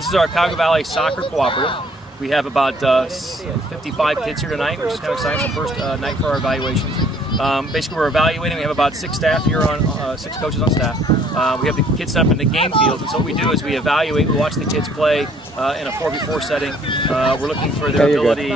This is our Cuyahoga Valley Soccer Cooperative. We have about 55 kids here tonight, which is kind of exciting. It's the first night for our evaluations. Basically, we're evaluating. We have about 6 staff here on 6 coaches on staff. We have the kids set up in the game field, and so what we do is we evaluate. We watch the kids play in a 4v4 setting. We're looking for their ability,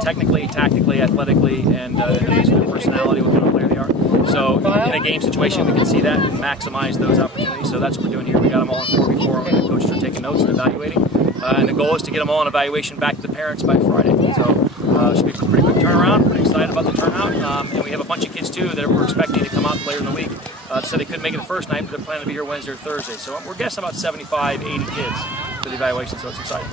technically, tactically, athletically, and basically their personality, what kind of player they are. So in a game situation, we can see that and maximize those opportunities. So that's what we're doing here. We got them all in 4v4, and the coaches are taking notes and evaluating. And the goal is to get them all in evaluation back to the parents by Friday. So it should be a pretty quick turnaround. Pretty excited about the turnout. And we have a bunch of kids too that we're expecting to come out later in the week. So they couldn't make it the first night, but they're planning to be here Wednesday or Thursday. So we're guessing about 75, 80 kids for the evaluation. So it's exciting.